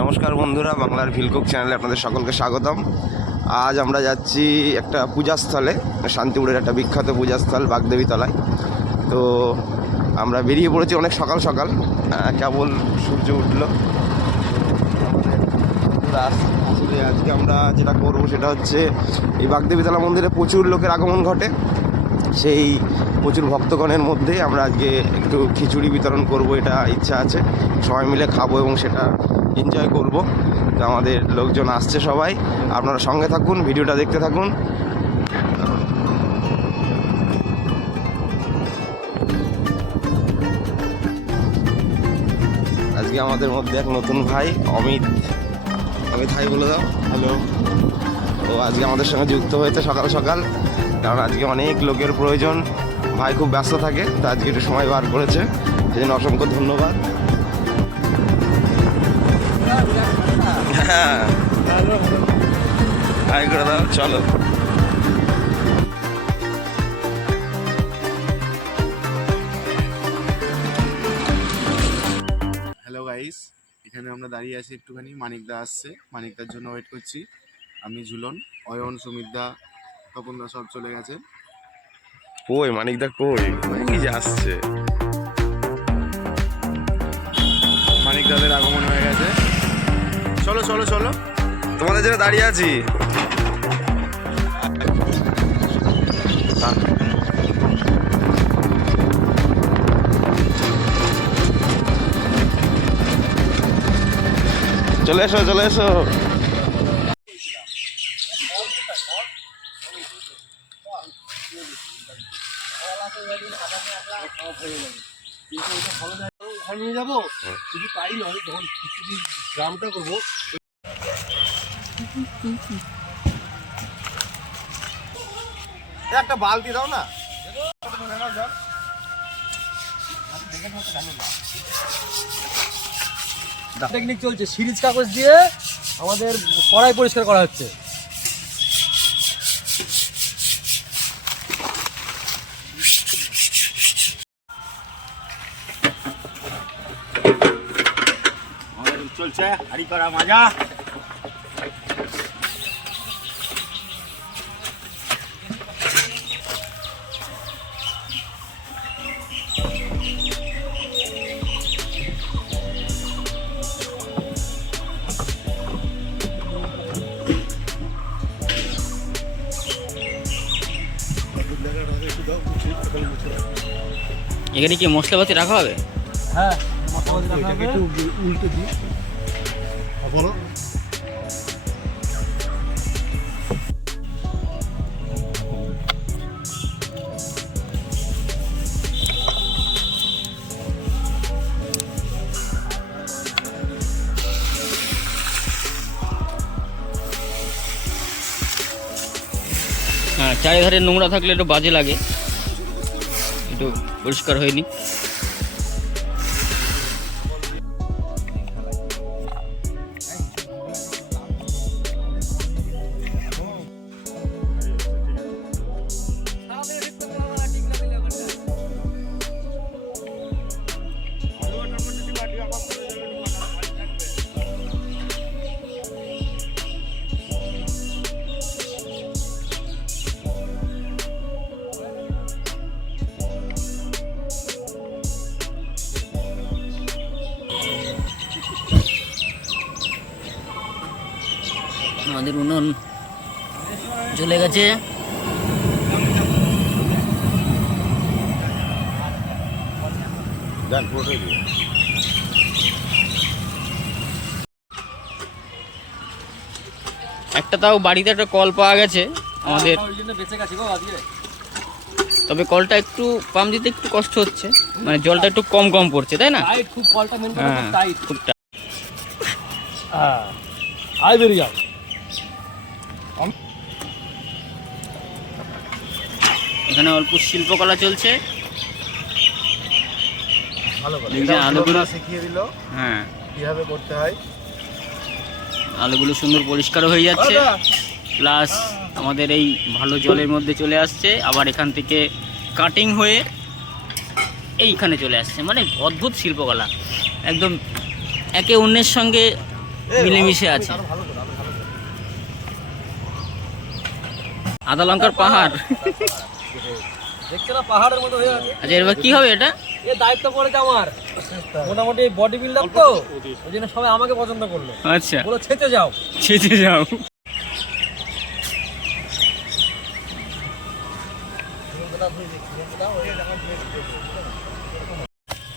নমস্কার বন্ধুরা, বাংলার ভিলকুক চ্যানেলে আপনাদের সকলকে স্বাগতম। আজ আমরা যাচ্ছি একটা পূজাস্থলে, শান্তিপুরের একটা বিখ্যাত পূজাস্থল বাগদেবী তলায়। তো আমরা বেরিয়ে পড়েছি অনেক সকাল সকাল, কেবল সূর্য উঠলো। আসলে আজকে আমরা যেটা করবো সেটা হচ্ছে এই বাগদেবী তলা মন্দিরে প্রচুর লোকের আগমন ঘটে। সেই প্রচুর ভক্তগণের মধ্যে আমরা আজকে একটু খিচুড়ি বিতরণ করব, এটা ইচ্ছা আছে। সবাই মিলে খাবো এবং সেটা এনজয় করব। তো আমাদের লোকজন আসছে সবাই, আপনারা সঙ্গে থাকুন, ভিডিওটা দেখতে থাকুন। আজকে আমাদের মধ্যে এক নতুন ভাই অমিত ভাই, বলে দাও হ্যালো। তো আজকে আমাদের সঙ্গে যুক্ত হয়েছে সকাল সকাল, কারণ আজকে অনেক লোকের প্রয়োজন। ভাই খুব ব্যস্ত থাকে, তো আজকে একটু সময় বার করেছে, সেই জন্য অসংখ্য ধন্যবাদ। হ্যাঁ, হাই করে দাও, চলো। হ্যালো গাইস, এখানে আমরা দাঁড়িয়ে আছি একটুখানি। মানিকদা আসছে, মানিকদার জন্য ওয়েট করছি। আমি ঝুলন, অয়ন, সুমিতদা, তপনদা সব চলে গেছে। কই মানিকদা, কই কি যে আসছে? মানিকদাদের আগমন হয়ে গেছে। চলো চলো চলো, তোমাদের জন্য দাঁড়িয়ে আছি। চলে এসো চলে এসো। নিয়ে যাবো, শুধু তাই নয়, যখন খিচুড়ি গ্রামটা করবো। একটা বালতি দাও না। টেকনিক চলছে, সিরিজ কাগজ দিয়ে আমাদের কড়াই পরিষ্কার করা হচ্ছে। চলছে হাড়ি করা মজা। এখানে কি মশলাপাতি রাখা হবে? হ্যাঁ, একটু উল্টে দিই, বলো। হ্যাঁ, চারিধারে নোংরা থাকলে একটু বাজে লাগে, একটু পরিষ্কার হয়নি। আমাদের উনুন জ্বলে গেছে। একটা তাও বাড়িতে একটা কল পাওয়া গেছে আমাদের, তবে কলটা একটু পাম্প দিতে একটু কষ্ট হচ্ছে, মানে জলটা একটু কম কম পড়ছে, তাই না? খুব কলটা মেন করে হ্যাঁ, টাইট, খুব হ্যাঁ, আই বেরিয়ে যাও। এখানে অল্প শিল্পকলা চলছে। ভালো আলুগুলো শিখিয়ে দিল হ্যাঁ কিভাবে করতে হয়। আলুগুলো সুন্দর পরিষ্কার হয়ে যাচ্ছে, প্লাস আমাদের এই ভালো জলের মধ্যে চলে আসছে, আবার এখান থেকে কাটিং হয়ে এইখানে চলে আসছে। মানে অদ্ভুত শিল্পকলা, একদম একে অন্যের সঙ্গে মিলেমিশে আছে। আদা লঙ্কার পাহাড়। দেখছো না পাহাড়ের মতো হয়ে আছে। আচ্ছা এবার কি হবে এটা? এ দায়িত্ব পড়েছে আমার, মোটামুটি বডি বিল্ডার তো, ওই জন্য সবাই আমাকে পছন্দ করলো। আচ্ছা বলো ছেঁচে যাও। ছেঁচে যাও।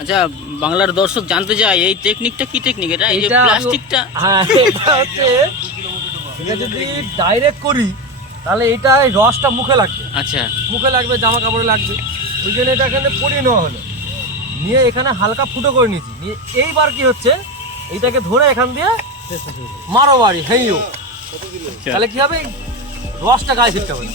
আচ্ছা বাংলার দর্শক জানতে চায় এই টেকনিকটা কি টেকনিক এটা? এই যে এটা প্লাস্টিকটা। হ্যাঁ এটা হচ্ছে, এটা যদি ডাইরেক্ট করি তাহলে এটা রসটা মুখে লাগবে, আচ্ছা মুখে লাগবে, জামা কাপড়ে লাগবে, ওই জন্য এটা এখানে পরিয়ে নেওয়া হলো, নিয়ে এখানে হালকা ফুটো করে নিয়েছি, নিয়ে এইবার কি হচ্ছে এইটাকে ধরে এখান দিয়ে মারো বাড়ি হেইও, তাহলে কি হবে রসটা গায়ে ফিরতে হবে।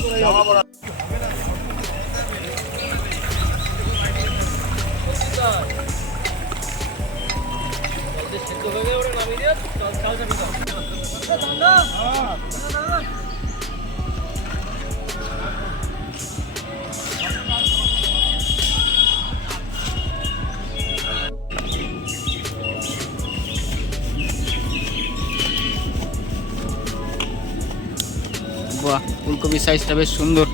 বাহ, ফুলকপির সাইজটা বেশ সুন্দর।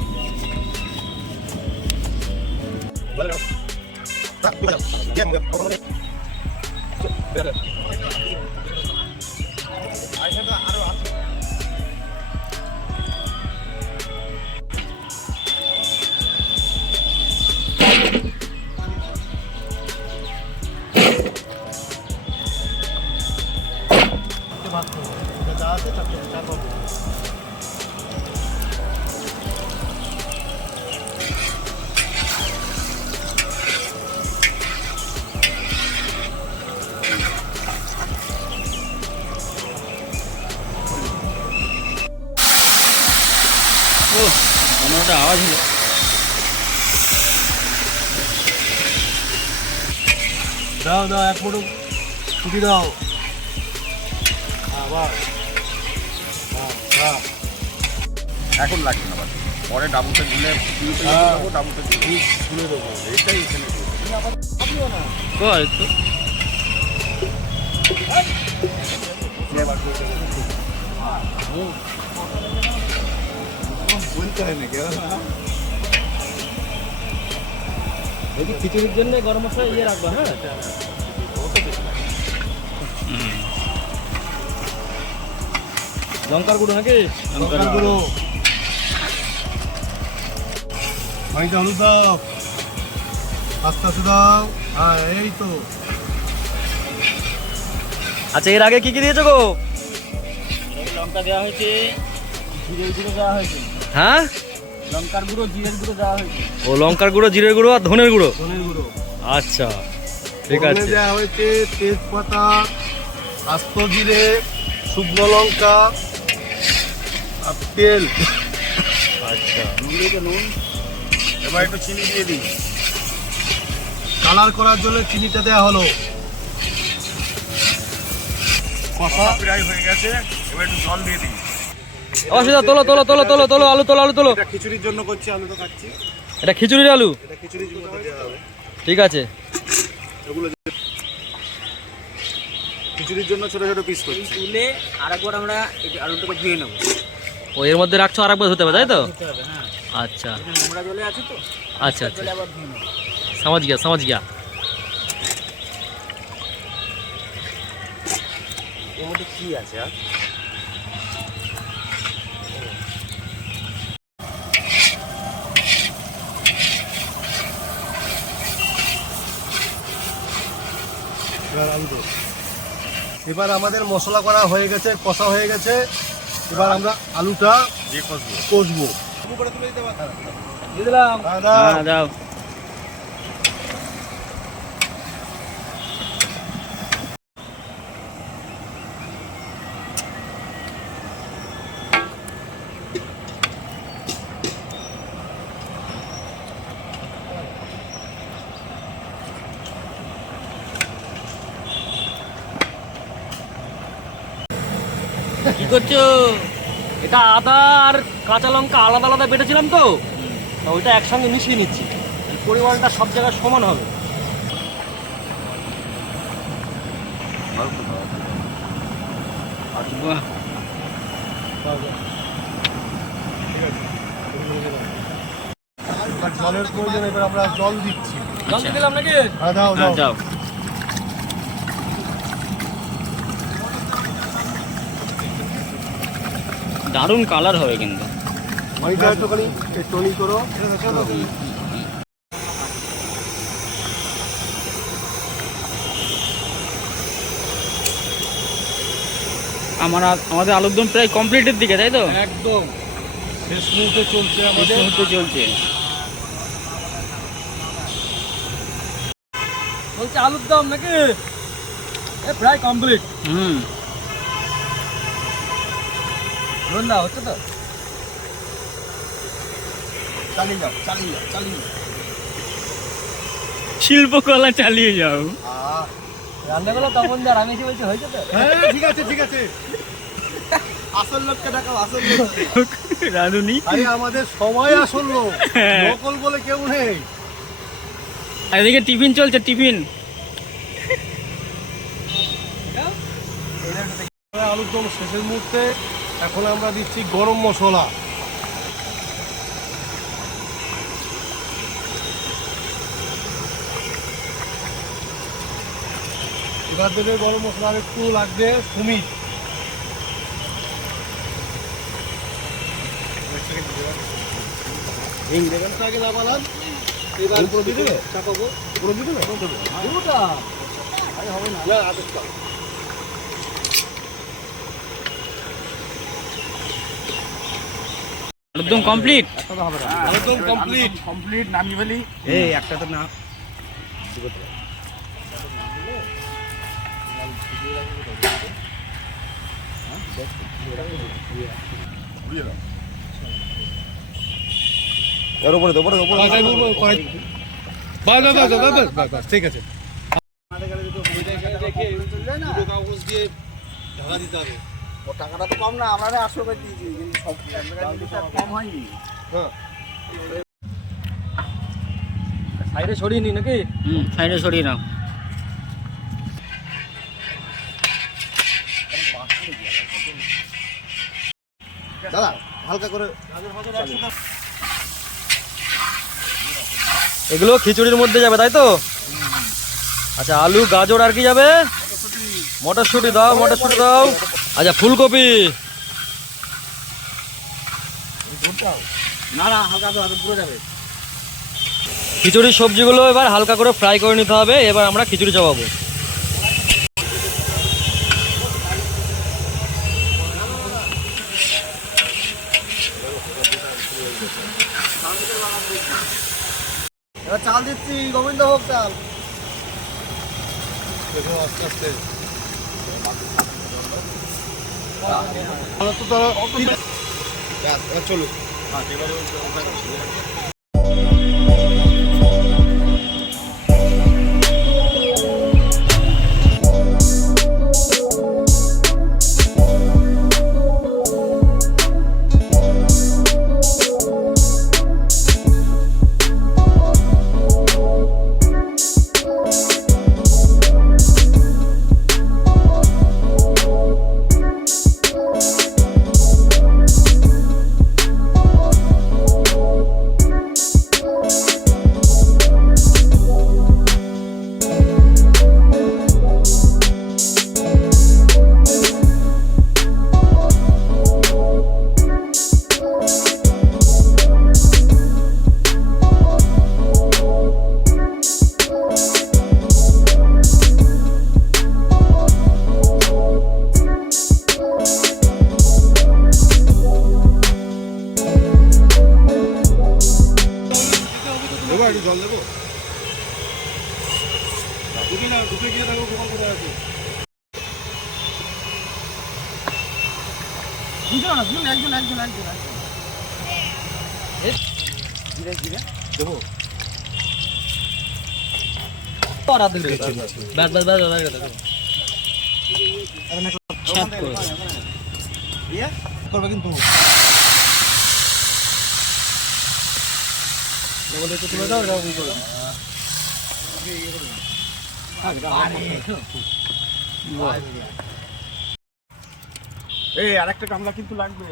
ও একটা আওয়াজ হলো। দাও দাও এক মুঠো ছুটি দাও। আবার এখন লাগবে না, পরে ডাবুটা দিলে ডাবুটা তুলে দেবো, এইটাই এখানে কর একটু। দেখি খিচুড়ির জন্য গরম মশলা ইয়ে রাখবা। হ্যাঁ লঙ্কার গুঁড়ো নাকি? লঙ্কার গুঁড়ো, ভাইটা হলুদ দাও, আস্তে আস্তে দাও। হ্যাঁ এই তো। আচ্ছা এর আগে কি কি দিয়েছো গো? লঙ্কা দেওয়া হয়েছে, জিরের গুঁড়ো দেওয়া হয়েছে। হ্যাঁ লঙ্কার গুঁড়ো, জিরের গুঁড়ো দেওয়া হয়েছে। ও লঙ্কার গুঁড়ো, জিরের গুঁড়ো আর ধনের গুঁড়ো। ধনের গুঁড়ো আচ্ছা ঠিক আছে। দেওয়া হয়েছে তেজপাতা, আস্ত জিরে, শুকনো লঙ্কা আর তেল। আচ্ছা নুন, এবার একটু চিনি দিয়ে দিই, কালার করার জন্য চিনিটা দেওয়া হলো। কষা প্রায় হয়ে গেছে, এবার একটু জল দিয়ে দিই। অসুবিধা, তোলো তোলো তোলো তোলো তোলো, আলু তোলো, আলু তোলো। এটা খিচুড়ির জন্য করছি, আলু তো খাচ্ছি। এটা খিচুড়ির আলু, এটা খিচুড়ির জন্য দেওয়া হবে। ঠিক আছে। এগুলো খিচুড়ির জন্য ছোট ছোট পিস করছি। তুলে আরেকবার আমরা এই আলুটাকে ধুয়ে নেবো। ও এর মধ্যে রাখছো আর একবার ধুতে হবে তাই তো? ধুতে হবে, হ্যাঁ। আচ্ছা নোংরা জলে আছে তো, আচ্ছা আচ্ছা, জলে আবার ধুয়ে নেবো। समझ गया समझ गया। এর মধ্যে কি আছে আর? এবার আমাদের মশলা করা হয়ে গেছে, কষা হয়ে গেছে, এবার আমরা আলুটা যে কষবো। দিয়ে দিলাম। হ্যাঁ দাও। কি করছো? এটা আদা আর কাঁচা লঙ্কা আলাদা আলাদা বেটেছিলাম তো, ওইটা একসঙ্গে মিশিয়ে নিচ্ছি, পরিমাণটা সব জায়গায় সমান হবে। বাহ, এবার জলের প্রয়োজন, এবার আমরা জল দিচ্ছি। জল দিয়ে দিলাম নাকি? হ্যাঁ দাও হ্যাঁ, দাও। যাও। দারুণ কালার হবে কিন্তু। পানিটা একটুখানি টনি করো। আমাদের আলুর দম প্রায় কমপ্লিটের দিকে, তাই তো? একদম শেষ মুহূর্তে চলছে শেষ আমাদের। মুহূর্তে চলছে। বলছে আলুর দম নাকি? প্রায় কমপ্লিট। রন্ধা হচ্ছে তো? চালিয়ে যাও, চালিয়ে যাও, চালিয়ে যাও। শিল্পকলা চালিয়ে যাও। রান্নাগুলো তখন যা আমি এসে বলছি হয়েছে তো? হ্যাঁ ঠিক আছে ঠিক আছে। আসল লোককে দেখাও, আসল লোক। রাঁধুনি। আরে আমাদের সময় আসল নকল বলে কেউ নেই। আর এদিকে টিফিন চলছে, টিফিন। আলুর দম শেষের মুহূর্তে। এখন আমরা দিচ্ছি গরম মশলা। এবার দেবে গরম মশলা, আর একটু লাগবে সুমিট। আগে নামালাম, এবার পুরো দিয়ে দেবে, চাপাবো পুরো দিয়ে দেবে। পুরোটা? হবে না না আদেশ দাও। আলুর দম কমপ্লিট। একদম কমপ্লিট। কমপ্লিট নামিয়ে ফেলি। এই একটা তো না এর উপরে তো উপরে উপরে বাস বাস বাস বাস বাস বাস ঠিক আছে। দুটো কাগজ দিয়ে ঢাকা দিতে হবে। টাকাটা তো কম না, আমরা 800 করে দিয়েছি, কিন্তু সব কম হয়নি। হ্যাঁ সাইডে সরিয়ে নি নাকি? সাইডে সরিয়ে নাও। দাদা হালকা করে। এগুলো খিচুড়ির মধ্যে যাবে তাই তো? আচ্ছা, আলু গাজর আর কি যাবে? মটরশুঁটি দাও, মটরশুঁটি দাও। আচ্ছা, ফুলকপি। না না, হালকা তো পুরো যাবে। খিচুড়ির সবজিগুলো এবার হালকা করে ফ্রাই করে নিতে হবে। এবার আমরা খিচুড়ি চাপাবো। এবার চাল দিচ্ছি, গোবিন্দভোগ চাল। দেখো আস্তে আস্তে। চলো একটু জল দেবো। ঢুকে না, ঢুকে গিয়ে দেখো গোপাল কোথায় আছে। দেবো। ব্যাস ব্যাস ব্যাস ব্যাস। ছাদ করে দাও। করবে কিন্তু একটু তুলে দাও, এটা ওই করে এই আরেকটা গামলা কিন্তু লাগবে,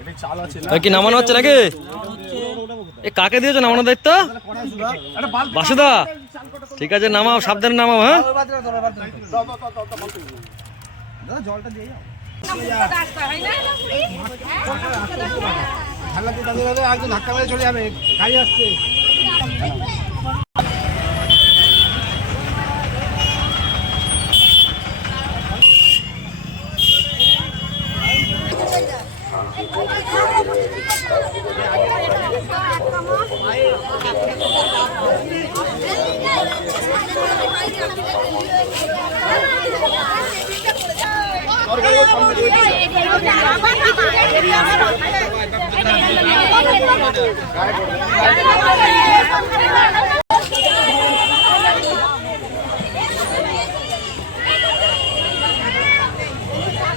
এটা চাল আছে না? কি নামানো হচ্ছে নাকি? এ কাকে দিয়েছো নামানোর দায়িত্ব? বাসুদা, ঠিক আছে নামাও, সাবধানে নামাও। হ্যাঁ ধাক্কা মেরে চলে যাবে, গাড়ি আসছে।